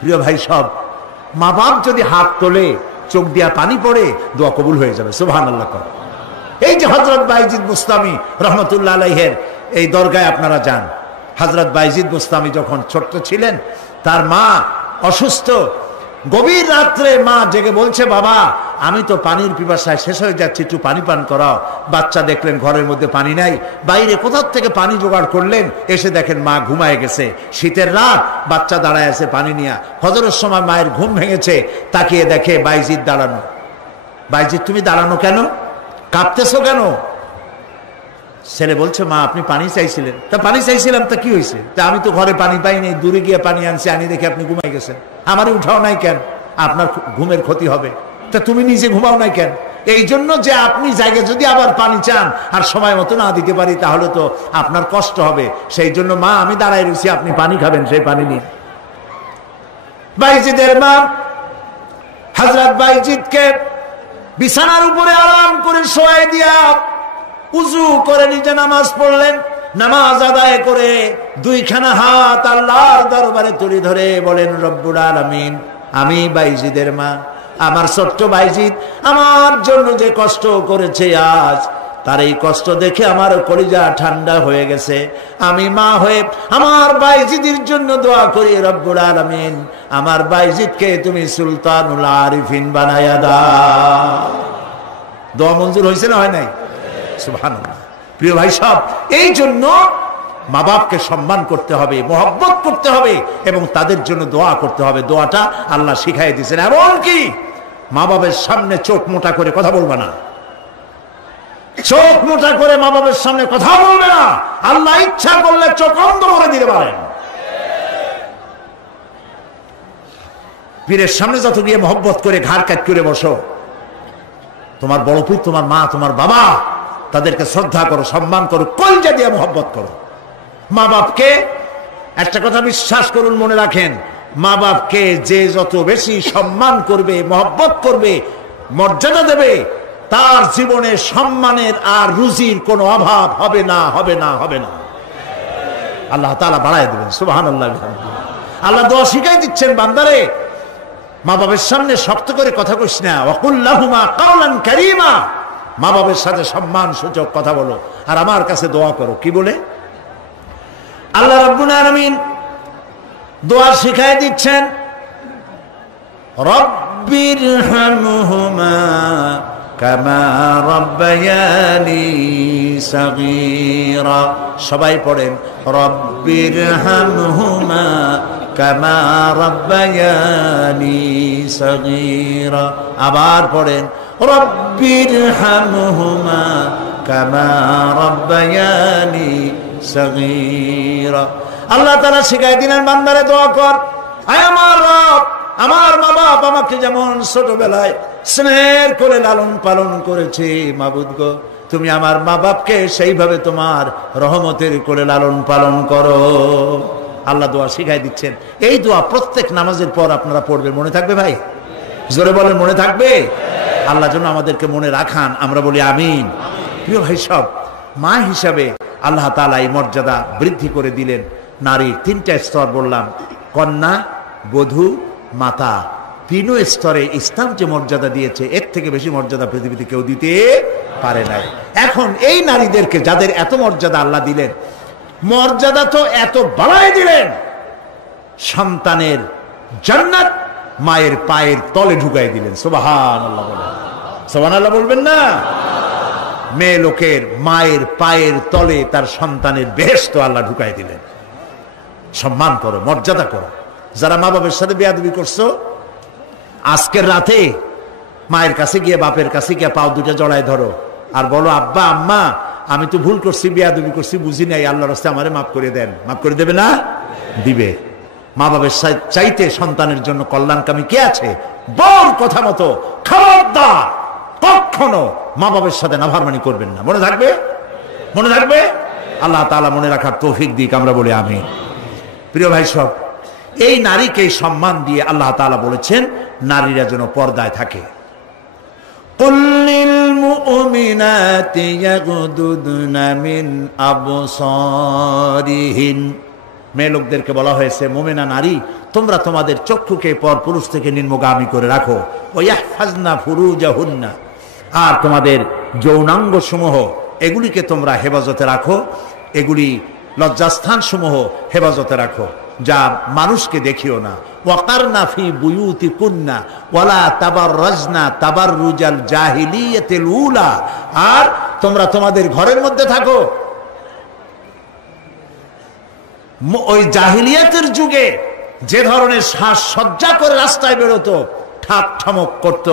প্রিয় ভাই সব, মা বাপ যদি হাত তোলে, চোখ দিয়া পানি পড়ে, দোয়া কবুল হয়ে যাবে। সুবহানাল্লাহ। এই যে হযরত বাইজিদ বুস্তামি রহমতুল্লাহ আলাইহের এই দরগায় আপনারা যান। হযরত বাইজিদ বুস্তামি যখন ছোট্ট ছিলেন, তার মা অসুস্থ, গভীর রাত্রে মা জেগে বলছে, বাবা আমি তো পানির পিপাসায় শেষ হয়ে যাচ্ছি, একটু পানি পান করাও। বাচ্চা দেখলেন ঘরের মধ্যে পানি নাই, বাইরে কোথা থেকে পানি জোগাড় করলেন, এসে দেখেন মা ঘুমায় গেছে। শীতের রাত, বাচ্চা দাঁড়ায় আছে পানি নিয়ে। ফজরের সময় মায়ের ঘুম ভেঙেছে, তাকিয়ে দেখে বাইজিদ দাঁড়ানো। বাইজিদ তুমি দাঁড়ানো কেন, কাঁপতেছো কেন? ছেলে বলছে, মা আপনি পানি চাইছিলেন। তা পানি চাইছিলাম, তা কি হয়েছে? তা আমি তো ঘরে পানি পাইনি, দূরে গিয়ে পানি আনছি, আনি দেখে আপনি ঘুমাই গেছেন। আমারই উঠাও নাই কেন? আপনার ঘুমের ক্ষতি হবে। তা তুমি নিজে ঘুমাও নাই কেন? এই জন্য যে আপনি জায়গায় যদি আবার পানি চান আর সময় মতো না দিতে পারি, তাহলে তো আপনার কষ্ট হবে। সেই জন্য মা আমি দাঁড়ায় রয়েছি, আপনি পানি খাবেন, সেই পানি নিন। বাইজিদের মা হযরত বাইজিদকে বিছানার উপরে আরাম করে শোয়াই দিয়া উযু করে নিজে নামাজ পড়লেন। নামাজ আদায় করে দুইখানা হাত আল্লাহর দরবারে তুলে ধরে বলেন, রব্বুল আলামিন, আমি বাইজিদের মা, আমার ছোট্ট বাইজিদ আমার জন্য যে কষ্ট করেছে আজ, তার এই কষ্ট দেখে আমার কলিজা ঠান্ডা হয়ে গেছে। আমি মা হয়ে আমার বাইজিদের জন্য দোয়া করি, রব্বুল আলামিন আমার বাইজিদকে তুমি সুলতানুল আরিফিন বানায়া দাও। দোয়া মঞ্জুর হয়েছে না হয় নাই? সুবহানাল্লাহ। প্রিয় ভাই সব, এই জন্য মা বাপকে সম্মান করতে হবে, মহব্বত করতে হবে এবং তাদের জন্য দোয়া করতে হবে। দোয়াটা আল্লাহ শিখাই দিয়েছেন। এমনকি মা বাবের সামনে চোখ মোটা করে কথা বলবে না, চোখ মোটা করে মা বাবের সামনে কথা বলবে না। আল্লাহ ইচ্ছা করলে চোখ অন্ধ করে দিতে পারেন। পীরের সামনে যত গিয়ে মহব্বত করে ঘাড় কাট করে বসো, তোমার বড় পীর, তোমার মা, তোমার বাবা, তাদেরকে শ্রদ্ধা করো, সম্মান করো, কলজা দিয়ে মহব্বত করো। মা বাপকে একটা কথা বিশ্বাস করুন, মনে রাখেন, মা বাপকে যে যত বেশি সম্মান করবে, মহব্বত করবে, মর্যাদা দেবে, তার জীবনে সম্মানের আর রুজির কোনো অভাব হবে না, হবে না, হবে না। আল্লাহ তাআলা বাড়ায় দেবেন। সুবহানাল্লাহ। আল্লাহ দোয়া শিখাই দিচ্ছেন, বান্দারে মা বাবার সামনে শক্ত করে কথা কইস না, ওয়াকুল লাহুমা কাওলান কারীমা, মা বাবার সাথে সম্মান সূচক কথা বলো আর আমার কাছে দোয়া করো। কি বলে? আল্লাহ রাব্বুল আলামিন দোয়া শিখায় দিচ্ছেন, রব্বিরহামহুমা কামা রাব্বায়ানি সাগীরা। সবাই পড়েন, রব্বিরহামহুমা কামা রাব্বায়ানি সাগীরা। আবার পড়েন, রব্বিরহামহুমা কামা রাব্বায়ানি সাগীরা। আল্লাহ তাআলা শিখায় দিলেন, বান্দারে দোয়া কর, আয় আমার রব, আমার মা বাপ আমাকে যেমন ছোটবেলায় স্নেহের করে লালন পালন করেছে, মাবুদ গো তুমি আমার মা বাপকে সেইভাবে তোমার রহমতের করে লালন পালন করো। আল্লাহ দোয়া শিখাই দিচ্ছেন। এই দোয়া প্রত্যেক নামাজের পর আপনারা পড়বেন। মনে থাকবে ভাই? জোরে বলেন, মনে থাকবে? আল্লাহ যেন আমাদেরকে মনে রাখান, আমরা বলি আমিন। প্রিয় ভাই সব, মা হিসাবে আল্লাহ তাআলা এই মর্যাদা বৃদ্ধি করে দিলেন। নারীর তিনটা স্তর বললাম, কন্যা, বধূ, মাতা। তিন স্তরে ইসলাম যে মর্যাদা দিয়েছে, এর থেকে বেশি মর্যাদা পৃথিবীতে কেউ দিতে পারে নাই। এখন এই নারীদেরকে যাদের এত মর্যাদা আল্লাহ দিলেন, মর্যাদা তো এত বাড়ায় দিলেন, সন্তানের জান্নাত মায়ের পায়ের তলে ঢুকাই দিলেন। সুবহানাল্লাহ বলেন, সুবহানাল্লাহ বলবেন না? মেয়ে লোকের মায়ের পায়ের তলে তার সন্তানের বেহেশত আল্লাহ ঢুকাই দিলেন। সম্মান করো, মর্যাদা করো। যারা মা বাবার সাথে বেয়াদবি করছো, আজকের রাতে মায়ের কাছে গিয়ে, বাপের কাছে গিয়ে পাও দুটো জড়ায় ধরো আর বলো, আব্বা আম্মা আমি তো ভুল করছি, বেয়াদবি করছি, বুঝি নাই, আল্লাহর রাস্তায় আমারে মাফ করে দেন। মাফ করে দেবে না? দিবে। মা বাবার চাইতে সন্তানের জন্য কল্যাণকামী কে আছে? বল কথা মতো খবরদার কখনো মা বাবার সাথে নাফরমানি করবেন না। মনে থাকবে? মনে থাকবে? আল্লাহ তাআলা মনে রাখার তৌফিক দিক, আমরা বলি আমিন। প্রিয় ভাই সব, এই নারীকে সম্মান দিয়ে আল্লাহ তাআলা বলেছেন নারীরা যেন পর্দায় থাকে। কুল্লিল মুমিনাতি ইয়াগুদুদনা মিন আবসারিহিন। মেয়ে লোকদেরকে বলা হয়েছে, মুমিনা নারী তোমরা তোমাদের চক্ষুকে পর পুরুষ থেকে নিম্নগামী করে রাখো। ওয়াহফাজনা ফুরুজাহুন্না, আর তোমাদের যৌনাঙ্গ সমূহ এগুলিকে তোমরা হেফাজতে রাখো, এগুলি লজ্জাস্থান সমূহ হেফাজতে রাখো, যা মানুষকে দেখিও না। ওয়াকারনা ফি বুয়ুতিকুন্না ওয়ালা তাবাররাজনা তাবাররুজাল জাহিলিয়াতিল উলা, আর তোমরা তোমাদের ঘরের মধ্যে থাকো ওই জাহিলিয়াতের যুগে যে ধরনের সাজসজ্জা করে রাস্তায় বেরোতো, ঠাক ঠমক করত,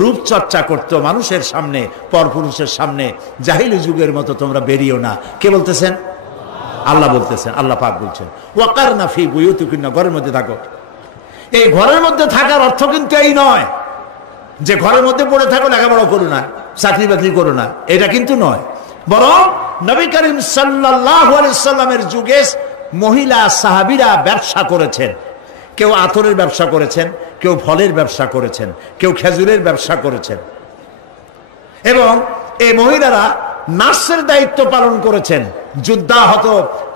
রূপচর্চা করত মানুষের সামনে, পরপুরুষের সামনে, জাহিলি যুগের মতো তোমরা বেরিয়েও না। কে বলতেছেন? আল্লাহ বলতেছেন, আল্লাহ পাক বলছেন ওয়াকারনা ফি বুয়ুতিকুন্না, ঘরের মধ্যে থাকো। এই ঘরের মধ্যে থাকার অর্থ কিন্তু এই নয় যে ঘরের মধ্যে পড়ে থাকো, লেখাপড়া করো না, চাকরি বাকরি করো না, এটা কিন্তু নয়। বরং নবী করিম সাল্লাল্লাহু আলাইহি সাল্লামের যুগে মহিলা সাহাবীরা ব্যবসা করেছেন। কেউ আতরের ব্যবসা করেছেন, কেউ ফলের ব্যবসা করেছেন, কেউ খেজুরের ব্যবসা করেছেন, এবং এই মহিলারা নার্সের দায়িত্ব পালন করেছেন। যুদ্ধাহত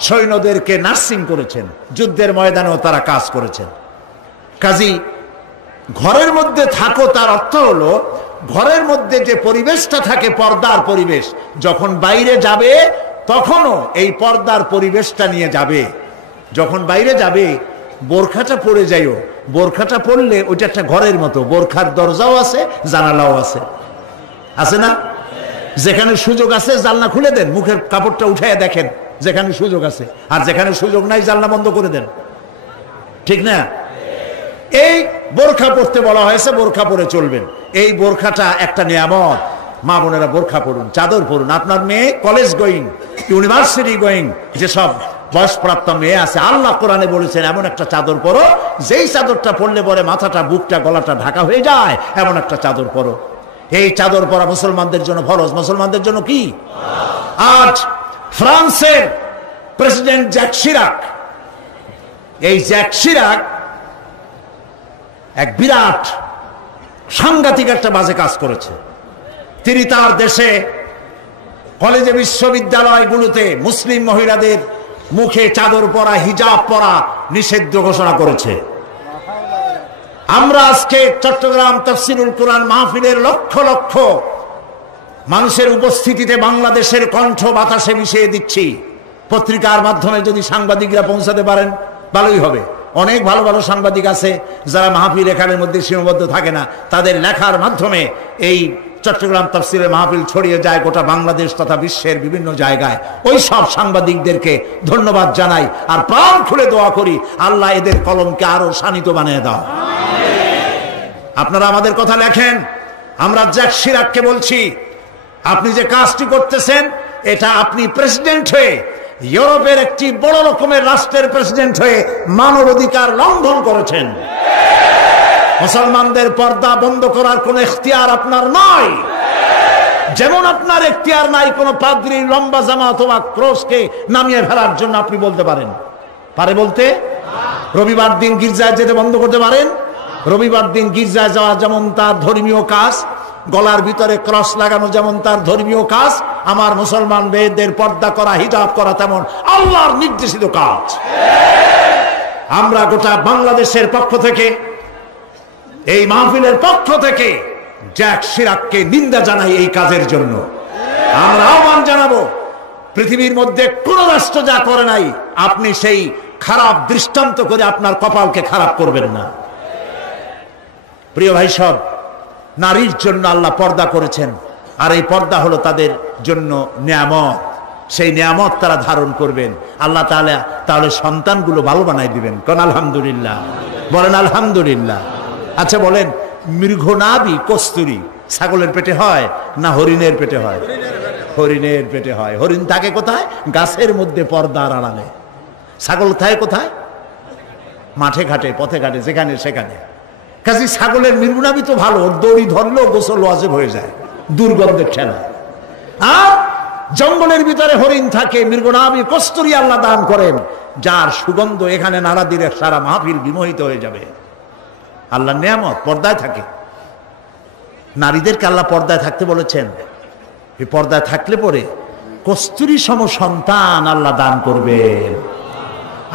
সৈন্যদেরকে নার্সিং করেছেন, যুদ্ধের ময়দানেও তারা কাজ করেছেন। কাজী ঘরের মধ্যে থাকো, তার অর্থ হলো ঘরের মধ্যে যে পরিবেশটা থাকে পর্দার পরিবেশ, যখন বাইরে যাবে তখনও এই পর্দার পরিবেশটা নিয়ে যাবে। যখন বাইরে যাবে বোরখাটা পরে যাইও, বোরখাটা পরলে ওইটা একটা ঘরের মতো, বোরখার দরজাও আছে, জানালাও আছে, আছে না? যেখানে সুযোগ আছে জানলা খুলে দেন, মুখের কাপড়টা উঠাইয়া দেখেন যেখানে সুযোগ আছে, আর যেখানে সুযোগ নাই জানলা বন্ধ করে দেন, ঠিক না? এই বোরখা পরতে বলা হয়েছে, বোরখা পরে চলবেন। এই বোরখাটা একটা নিয়ামত। মা বোনেরা বোরখা পরুন, চাদর পরুন। আপনার মেয়ে কলেজ গোয়িং, ইউনিভার্সিটি গোয়িং, যেসব বয়সপ্রাপ্ত মেয়ে আছে, আল্লাহ কোরআনে বলেছেন এমন একটা চাদর পরো, যেই চাদরটা পরলে পরে মাথাটা, বুকটা, গলাটা ঢাকা হয়ে যায়, এমন একটা চাদর পরো। এই চাদর পরা মুসলমানদের জন্য ফরজ। মুসলমানদের জন্য কি? আজ ফ্রান্সের প্রেসিডেন্ট জ্যাক শিরাক, এই জ্যাক শিরাক এক বিরাট সাংঘাতিক একটা বাজে কাজ করেছে। তিনি তার দেশে কলেজে, বিশ্ববিদ্যালয়গুলোতে মুসলিম মহিলাদের মুখে চাদর পরা, হিজাব পরা নিষিদ্ধ ঘোষণা করেছে। আমরা আজকে চট্টগ্রাম তাফসীরুল কুরআন মাহফিলের লক্ষ লক্ষ মানুষের উপস্থিতিতে বাংলাদেশের কণ্ঠ বাতাসে মিশিয়ে দিচ্ছি। পত্রিকার মাধ্যমে যদি সাংবাদিকরা পৌঁছাতে পারেন ভালোই হবে। অনেক ভালো ভালো সাংবাদিক আছে যারা মাহফিল এখানের মধ্যে সীমাবদ্ধ থাকে না, তাদের লেখার মাধ্যমে এই চট্টগ্রাম তাফসীরের মাহফিল ছড়িয়ে যায় গোটা বাংলাদেশ তথা বিশ্বের বিভিন্ন জায়গায়। ওই সব সাংবাদিকদেরকে ধন্যবাদ জানাই, আর প্রাণ খুলে দোয়া করি আল্লাহ এদের কলমকে আরো শানিত বানিয়ে দাও। আপনারা আমাদের কথা লেখেন, আমরা জ্যাক শিরাককে বলছি, আপনি যে কাজটি করতেছেন এটা আপনি প্রেসিডেন্ট হয়ে, ইউরোপের একটি বড় রকমের রাষ্ট্রের প্রেসিডেন্ট হয়ে মানবাধিকার লঙ্ঘন করেছেন। মুসলমানদের পর্দা বন্ধ করার কোন ইখতিয়ার আপনার নয়, যেমন আপনার ইখতিয়ার নাই কোন পাদ্রীর লম্বা জামা অথবা ক্রসকে নামিয়ে ফেলার জন্য। আপনি বলতে পারেন, পারে বলতে? রবিবার দিন গির্জায় যেতে বন্ধ করতে পারেন? রবিবার দিন গির্জায় যাওয়া যেমন তার ধর্মীয় কাজ, গলার ভিতরে ক্রস লাগানো যেমন তার ধর্মীয় কাজ, আমার মুসলমান মেয়েদের পর্দা করা, হিজাব করা তেমন আল্লাহর নির্দেশিত কাজ। আমরা গোটা বাংলাদেশের পক্ষ থেকে, এই মাহফিলের পক্ষ থেকে জ্যাক শিরাককে নিন্দা জানাই এই কাজের জন্য। আমরা আহ্বান জানাবো, পৃথিবীর মধ্যে কোন রাষ্ট্র যা করে নাই, আপনি সেই খারাপ দৃষ্টান্ত করে আপনার কপালকে খারাপ করবেন না। প্রিয় ভাই সব, নারীর জন্য আল্লাহ পর্দা করেছেন, আর এই পর্দা হলো তাদের জন্য নিয়ামত। সেই নিয়ামত তারা ধারণ করবেন, আল্লাহ তাআলা তাহলে সন্তানগুলো ভালো বানাই দিবেন। কোন আলহামদুলিল্লাহ, বলেন আলহামদুলিল্লাহ। আচ্ছা বলেন, মৃগনাভি কস্তুরী ছাগলের পেটে হয় না হরিণের পেটে হয়? হরিণের পেটে হয়। হরিণ থাকে কোথায়? গাছের মধ্যে, পর্দার আড়ালে। ছাগল থাকে কোথায়? মাঠে ঘাটে, পথে ঘাটে, যেখানে সেখানে। কাজে ছাগলের মৃগনাভি তো ভালো, দড়ি ধরলেও গোসল ওয়াজিব হয়ে যায়, দুর্গন্ধের ঠেলা। আর জঙ্গলের ভিতরে হরিণ থাকে, মৃগনাভি কস্তুরী আল্লাহ দান করেন, যার সুগন্ধ এখানে নাড়া দিলে সারা মাহফিল বিমোহিত হয়ে যাবে। আল্লাহ নিয়ামত পর্দায় থাকে। নারীদেরকে আল্লাহ পর্দায় থাকতে বলেছেন। এই পর্দায় থাকলে পরে কস্তুরী সম সন্তান আল্লাহ দান করবেন।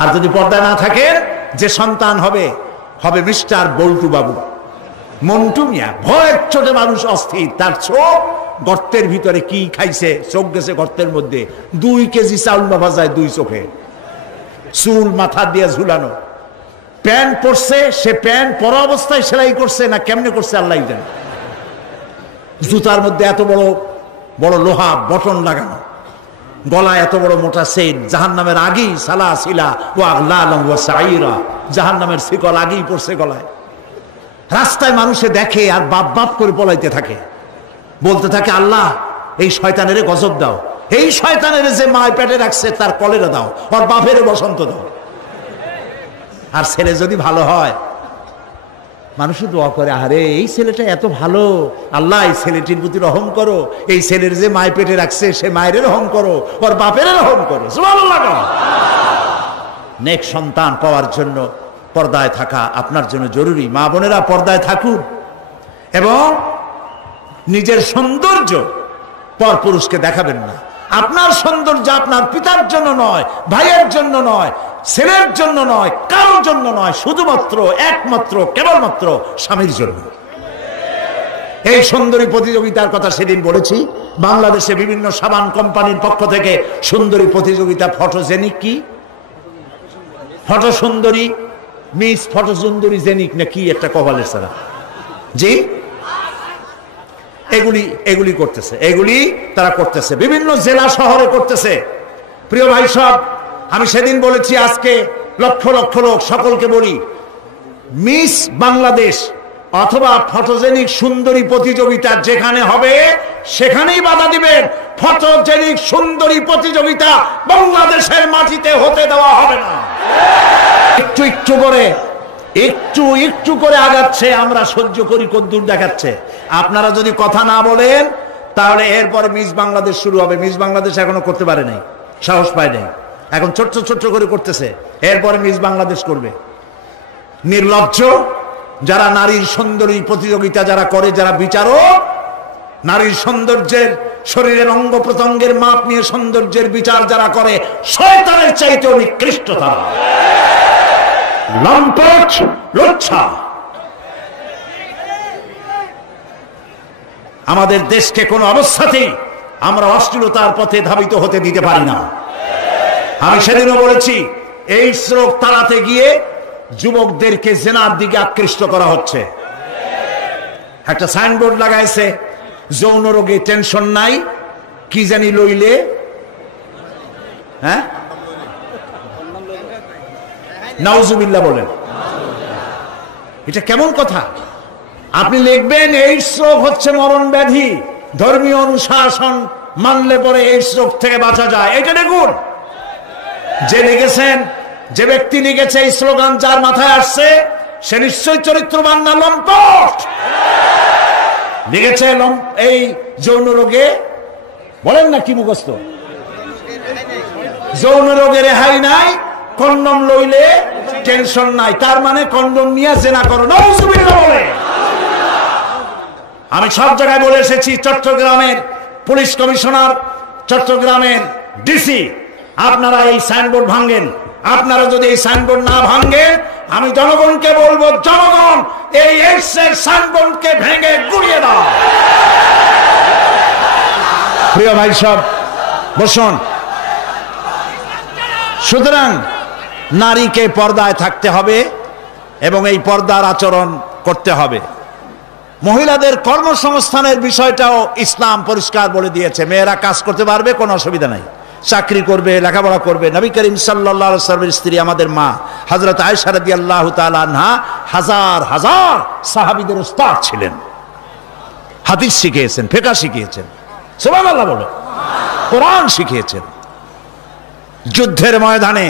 আর যদি পর্দায় না থাকেন যে সন্তান হবে হবে মিস্টার বল্টু বাবু, মন্টু মিয়া। ভয়ের চোটে মানুষ অস্থির, তার চোখ গর্তের ভিতরে কি খাইছে, চোখ গেছে গর্তের মধ্যে। 2 কেজি চাউল বাবা যায় 2 চোখে, চুল মাথা দিয়ে ঝুলানো। প্যান্ট পরছে, সে প্যান্ট পরা অবস্থায় সেলাই করছে না কেমনে করছে আল্লাহ জানে। জুতার মধ্যে এত বড় বড় লোহা বটন লাগানো, গলায় এত বড় মোটা সেট, জাহান্নামের আগেই সালাসিলা ওয়া আগলালাম ওয়া সাইরা, জাহান্নামের শিকল আগেই পড়ছে গলায়। রাস্তায় মানুষে দেখে আর বাপ বাপ করে পলাইতে থাকে, বলতে থাকে আল্লাহ এই শয়তানের গজব দাও, এই শয়তানের যে মায় পেটে রাখছে তার কলেরা দাও, ওর বাপের বসন্ত দাও। আর ছেলে যদি ভালো হয় মানুষ দোয়া করে, আরে এই ছেলেটা এত ভালো, আল্লাহ এই ছেলেটির প্রতি রহম করো, এই ছেলের যে মায় পেটে রাখছে সে মায়ের রহম করো, ওর বাপের রহম করো। সুবহানাল্লাহ। নেক্সট সন্তান পাওয়ার জন্য পর্দায় থাকা আপনার জন্য জরুরি। মা বোনেরা পর্দায় থাকুন এবং নিজের সৌন্দর্য পরপুরুষকে দেখাবেন না। আপনার সৌন্দর্য আপনার পিতার জন্য নয়, ভাইয়ের জন্য নয়, ছেলের জন্য নয়, কারোর জন্য নয়, শুধুমাত্র একমাত্র কেবলমাত্র স্বামীর জন্য। এই সুন্দরী প্রতিযোগিতার কথা সেদিন বলেছি। বাংলাদেশে বিভিন্ন সাবান কোম্পানির পক্ষ থেকে সুন্দরী প্রতিযোগিতা, ফটোজেনিক কি ফটো সুন্দরী, মিস ফটো সুন্দরী জেনিক না কি একটা কপালের সারা, জি এগুলি করতেছে, এগুলি তারা করতেছে, বিভিন্ন জেলা শহরে করতেছে। প্রিয় ভাই সব, আমি সেদিন বলেছি, আজকে লক্ষ লক্ষ লোক, সকলকে বলি, মিস বাংলাদেশ অথবা ফটোজেনিক সুন্দরী প্রতিযোগিতা যেখানে হবে সেখানেই বাধা দিবেন। ফটোজেনিক সুন্দরী প্রতিযোগিতা বাংলাদেশের মাটিতে হতে দেওয়া হবে না। একটু একটু করে আগাচ্ছে, আমরা সহ্য করি, কদ্দূর দেখাচ্ছে। আপনারা যদি কথা না বলেন তাহলে এরপরে মিস বাংলাদেশ শুরু হবে। মিস বাংলাদেশ এখনো করতে পারে নাই, সাহস পায় নাই, এখন ছোট্ট ছোট্ট করে করতেছে, এরপরে মিস বাংলাদেশ করবে। নির্লজ্জ যারা নারীর সুন্দরী প্রতিযোগিতা যারা করে, যারা বিচারক, নারীর সৌন্দর্যের, শরীরের অঙ্গ প্রত্যঙ্গের মাপ নিয়ে সৌন্দর্যের বিচার যারা করে, শয়তানের চাইতেও নিকৃষ্ট তারা, লম্পট, লুচ্ছা। আমাদের দেশকে কোনো অবস্থাতেই আমরা অশ্লীলতার পথে ধাবিত হতে দিতে পারি না। আমি সেদিনও বলেছি, এই স্রোত তাড়াতে গিয়ে যুবকদেরকে জেনার দিকে আকৃষ্ট করা হচ্ছে। একটা সাইনবোর্ড লাগাইছে, যৌন রোগে টেনশন নাই, কি জানি লইলে, হ্যাঁ নাউজুবিল্লাহ বলেন। এটা কেমন কথা? আপনি লিখবেন এইডস রোগ হচ্ছে মরণ ব্যাধি, ধর্মীয় অনুশাসন মানলে পরে এইডস রোগ থেকে বাঁচা যায়। এটা দেখুন, যে লিখেছেন, যে ব্যক্তি লিখেছে এই স্লোগান, যার মাথায় আসছে সে নিশ্চয়ই চরিত্রবান না লম্পট। লিখেছে এই যৌন রোগে, বলেন না কি মুখস্থ, যৌন রোগে রেহাই নাই, কন্ডম লইলে টেনশন নাই, তার মানে কন্ডম নিয়ে জেনা করো। নাউজুবিল্লাহ বলে। আমি সব জায়গায় বলে এসেছি, চট্টগ্রামের পুলিশ কমিশনার, চট্টগ্রামের ডিসি, আপনারা এই সাইনবোর্ড ভাঙেন। আপনারা যদি এই সাইনবোর্ড না ভাঙেন, আমি জনগণকে বলবো, জনগণ এই এইডসের সাইনবোর্ডকে ভেঙে গুড়িয়ে দাও। প্রিয় ভাই সব বসুন। সুতরাং নারীকে পর্দায় থাকতে হবে এবং এই পর্দার আচরণ করতে হবে। মহিলাদের কর্মসংস্থানের বিষয়টাও ইসলাম পরিষ্কার বলে দিয়েছে। মেয়েরা কাজ করতে পারবে, কোনো অসুবিধা নাই, চাকরি করবে, লেখাপড়া করবে। নবী করিম সাল্লাল্লাহু আলাইহি ওয়াসাল্লামের স্ত্রী আমাদের মা হযরত আয়েশা রাদিয়াল্লাহু তাআলা আনহা হাজার হাজার সাহাবীদের উস্তাদ ছিলেন, হাদিস শিখিয়েছেন, ফিকহ শিখিয়েছেন, সুবহানাল্লাহ বলো, কোরআন শিখিয়েছেন, যুদ্ধের ময়দানে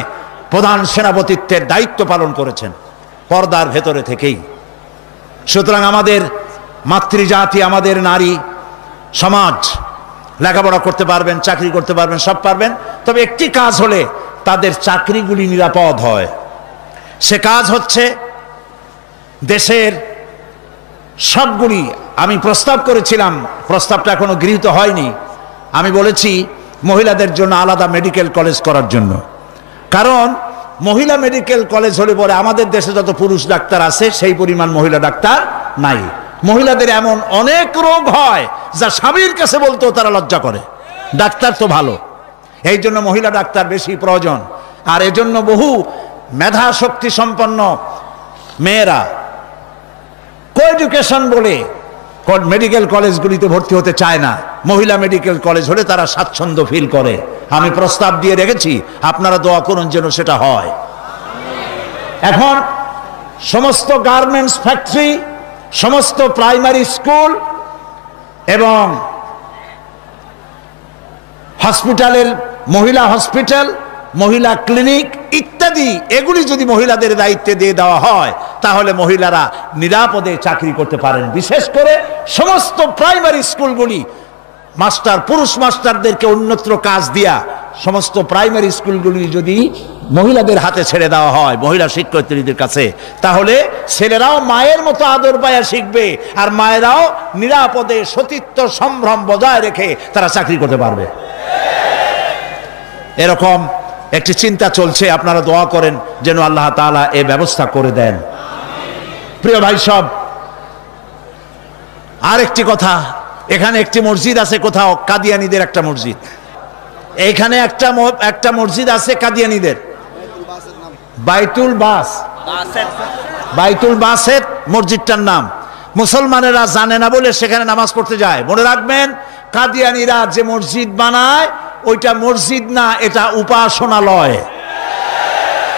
প্রধান সেনাপতিত্বের দায়িত্ব পালন করেছেন পর্দার ভেতরে থেকেই। সুতরাং আমাদের মাতৃজাতি, আমাদের নারী সমাজ লেখাপড়া করতে পারবেন, চাকরি করতে পারবেন, সব পারবেন, তবে একটি কাজ হলে তাদের চাকরিগুলি নিরাপদ হয়। সে কাজ হচ্ছে দেশের সবগুলি, আমি প্রস্তাব করেছিলাম, প্রস্তাবটা এখনো গৃহীত হয়নি, আমি বলেছি মহিলাদের জন্য আলাদা মেডিকেল কলেজ করার জন্য। কারণ মহিলা মেডিকেল কলেজ হলে পরে আমাদের দেশে যত পুরুষ ডাক্তার আছে সেই পরিমাণ মহিলা ডাক্তার নাই। মহিলাদের এমন অনেক রোগ হয় যা স্বামীর কাছে বলতেও তারা লজ্জা করে। ডাক্তার তো ভালো, এই জন্য মহিলা ডাক্তার বেশি প্রয়োজন। আর এজন্য বহু মেধা শক্তি সম্পন্ন মেয়েরা কোএডুকেশন বলে মেডিকেল কলেজগুলিতে ভর্তি হতে চায় না। মহিলা মেডিকেল কলেজ হলে তারা স্বাচ্ছন্দ্য ফিল করে। আমি প্রস্তাব দিয়ে রেখেছি, আপনারা দোয়া করুন যেন সেটা হয়। এখন সমস্ত গার্মেন্টস ফ্যাক্টরি, সমস্ত প্রাইমারি স্কুল এবং হসপিটালের মহিলা হসপিটাল, মহিলা ক্লিনিক ইত্যাদি এগুলি যদি মহিলাদের দায়িত্বে দিয়ে দেওয়া হয় তাহলে মহিলারা নিরাপদে চাকরি করতে পারেন। বিশেষ করে সমস্ত প্রাইমারি স্কুলগুলি পুরুষ মাস্টারদেরকে অন্যত্র কাজ দিয়া সমস্ত প্রাইমারি স্কুলগুলি যদি মহিলাদের হাতে ছেড়ে দেওয়া হয়, মহিলা শিক্ষয়িত্রীদের কাছে, তাহলে ছেলেরাও মায়ের মতো আদর পায়া শিখবে আর মায়েরাও নিরাপদে সতীত্ব সম্ভ্রম বজায় রেখে তারা চাকরি করতে পারবে। এরকম একটি চিন্তা চলছে, আপনারা দোয়া করেন যেন আল্লাহ তাআলা এই ব্যবস্থা করে দেন। প্রিয় ভাই সব, আর একটি কথা, এখানে একটি মসজিদ আছে কোথাও, কাদিয়ানীদের একটা মসজিদ। এইখানে একটা মসজিদ আছে কাদিয়ানীদের, বাইতুল বাসের মসজিদটার নাম। মুসলমানেরা জানে না বলে সেখানে নামাজ পড়তে যায়। মনে রাখবেন, কাদিয়ানীরা যে মসজিদ বানায় ওইটা মসজিদ না, এটা উপাসনালয়।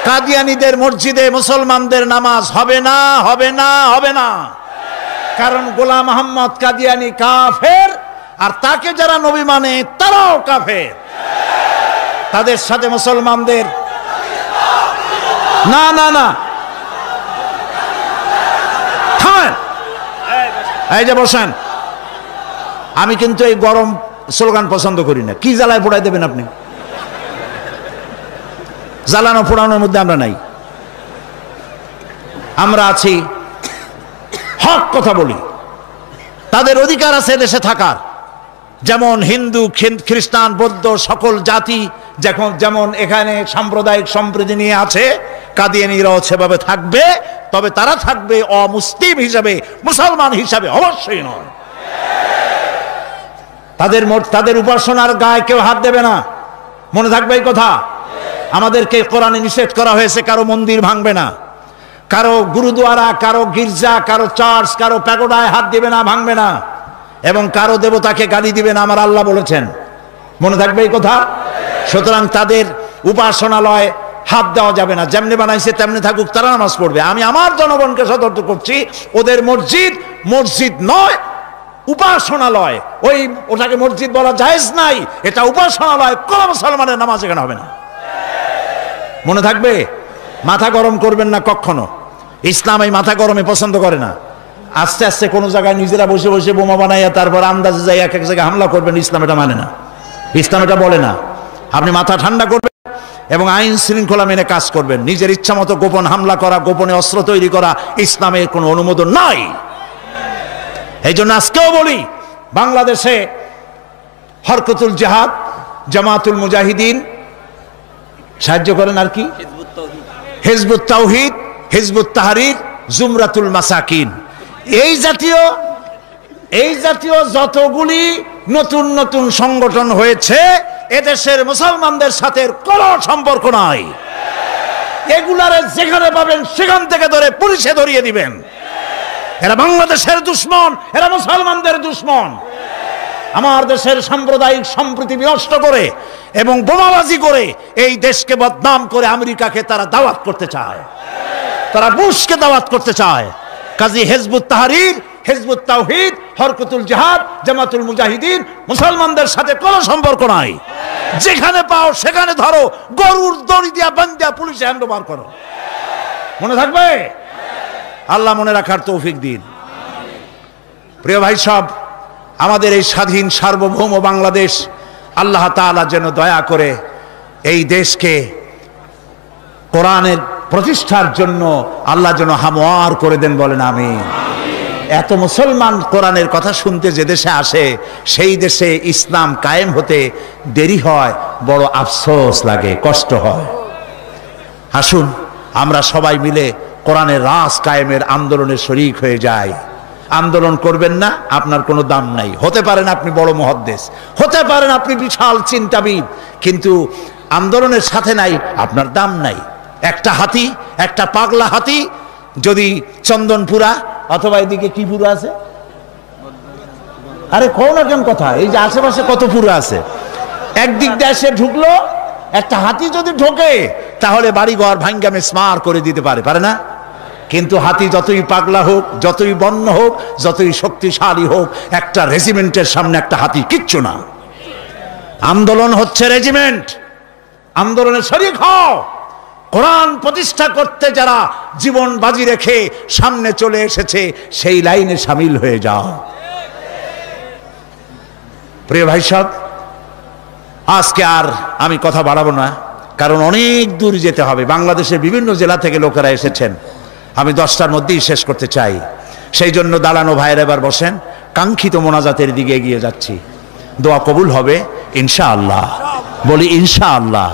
কাদিয়ানীদের মসজিদে মুসলমানদের নামাজ হবে না, হবে না, হবে না। কারণ গোলাম আহমদ কাদিয়ানী কাফের, আর তাকে যারা নবী মানে তারাও কাফের। তাদের সাথে মুসলমানদের না না না, থামেন, এই যে বসেন। আমি কিন্তু এই গরম স্লোগান পছন্দ করি না। কি জ্বালায় পোড়াই দেবেন আপনি? জ্বালানো পোড়ানোর মধ্যে আমরা নাই। আমরা আছি, হক কথা বলি। তাদের অধিকার আছে দেশে থাকার, যেমন হিন্দু, খ্রিস্টান, বৌদ্ধ সকল জাতি যেমন এখানে সাম্প্রদায়িক সম্প্রীতি নিয়ে আছে, কাদিয়ানীরাও সেভাবে থাকবে। তবে তারা থাকবে অমুসলিম হিসাবে, মুসলমান হিসাবে অবশ্যই নয়। তাদের উপাসনার গায়ে কেউ হাত দেবে না, মনে থাকবে এই কথা। আমাদেরকে কোরআনে নিষেধ করা হয়েছে কারো মন্দির ভাঙবে না, কারো গুরুদুয়ারা, কারো গির্জা, কারো চার্চ, কারো প্যাগোডায় হাত দিবে না, ভাঙবে না, এবং কারো দেবতাকে গালি দিবে না, আমার আল্লাহ বলেছেন। মনে থাকবে এই কথা। সুতরাং তাদের উপাসনালয় হাত দেওয়া যাবে না। যেমনি বানাইছে তেমনি থাকুক, তারা নামাজ পড়বে। আমি আমার জনগণকে সতর্ক করছি, ওদের মসজিদ নয়, উপাসনালয়। ওটাকে মসজিদ বলা জায়েজ নাই, এটা উপাসনালয়। কোন মুসলমানের নামাজ এখানে হবে না, মনে থাকবে। মাথা গরম করবেন না কখনো। ইসলাম এই মাথা গরমে পছন্দ করে না। আস্তে আস্তে কোনো জায়গায় নিজেরা বসে বসে বোমা বানাইয়া তারপর আন্দাজে যাই এক জায়গায় হামলা করবেন, ইসলাম এটা মানে না, ইসলাম এটা বলে না। আপনি মাথা ঠান্ডা করবেন এবং আইন শৃঙ্খলা মেনে কাজ করবেন। নিজের ইচ্ছা মতো গোপন হামলা করা, গোপনে অস্ত্র তৈরি করা ইসলামের কোনো অনুমোদন নাই। এই জন্য আজকেও বলি, বাংলাদেশে হরকতুল জিহাদ, জামাতুল মুজাহিদিন সাহায্য করেন, আর কি হিজবুত তাওহীদ, হিজবুত তাহরীর, জুমরাতুল মাসাকিন, এই জাতীয় যতগুলি নতুন নতুন সংগঠন হয়েছে, এদেশের মুসলমানদের সাথে কোনো সম্পর্ক নাই। এগুলারে যেখানে পাবেন সেখান থেকে ধরে পুলিশে ধরিয়ে দিবেন। এরা বাংলাদেশের দুশ্মন, এরা মুসলমানদের দুশ্মন। আমার দেশের সাম্প্রদায়িক সম্প্রীতি বিনষ্ট করে এবং বোমাবাজি করে এই দেশকে বদনাম করে আমেরিকাকে তারা দাওয়াত করতে চায়, তারা বুশকে দাওয়াত করতে চায়। কাজী হিজবুত তাহরীর, হিজবুত তাওহীদ, হরকতুল জিহাদ, জামাতুল মুজাহিদিন মুসলমানদের সাথে কোনো সম্পর্ক নাই। যেখানে পাও সেখানে ধরো, গরুর দড়ি দিয়া বান্ধিয়া পুলিশে হ্যান্ডওভার করো। মনে থাকবে। আল্লাহ মনে রাখার তৌফিক দিন। প্রিয় ভাই সব, আমাদের এই স্বাধীন সার্বভৌম বাংলাদেশ, আল্লাহ তাআলা যেন দয়া করে এই দেশকে কোরআনের প্রতিষ্ঠার জন্য আল্লাহ যেন হামওয়ার করে দেন, বলেন আমিন। এত মুসলমান কোরআনের কথা শুনতে যে দেশে আসে, সেই দেশে ইসলাম কায়েম হতে দেরি হয়, বড় আফসোস লাগে, কষ্ট হয়। আসুন আমরা সবাই মিলে কোরআনের রাজ কায়েমের আন্দোলনে শরীক হয়ে যাই। আন্দোলন করবেন না, আপনার কোনো দাম নাই। হতে পারেন আপনি বড় মুহাদ্দিস, হতে পারেন আপনি বিশাল চিন্তাবিদ, কিন্তু আন্দোলনের সাথে নাই, আপনার দাম নাই। একটা হাতি, একটা পাগলা হাতি যদি চন্দনপুরা অথবা এদিকে কি পুরা আছে, আরে কোন না কেন কথা, এই যে আশেপাশে কত পুরা আছে, একদিক দিয়ে এসে ঢুকলো, একটা হাতি যদি ঢোকে তাহলে বাড়িঘর ভাঙ্গা মেসমার করে দিতে পারে, পারে না? কিন্তু হাতি যতই পাগলা হোক, যতই বন্য হোক, যতই শক্তিশালী হোক, একটা রেজিমেন্টের সামনে একটা হাতি কিচ্ছু না। আন্দোলন হচ্ছে রেজিমেন্ট, আন্দোলনে শরীক হও। কোরআন প্রতিষ্ঠা করতে যারা জীবন বাজি রেখে সামনে চলে এসেছে সেই লাইনে শামিল হয়ে যাও। প্রিয় ভাই সাহেব, আজকে আর আমি কথা বাড়াবো না, কারণ অনেক দূর যেতে হবে। বাংলাদেশের বিভিন্ন জেলা থেকে লোকেরা এসেছেন, আমি 10টার মধ্যেই শেষ করতে চাই। সেই জন্য দাঁড়ানো ভাইয়ের এবার বসেন, কাঙ্ক্ষিত মোনাজাতের দিকে এগিয়ে যাচ্ছি। দোয়া কবুল হবে ইনশাআল্লাহ, বলি ইনশাআল্লাহ।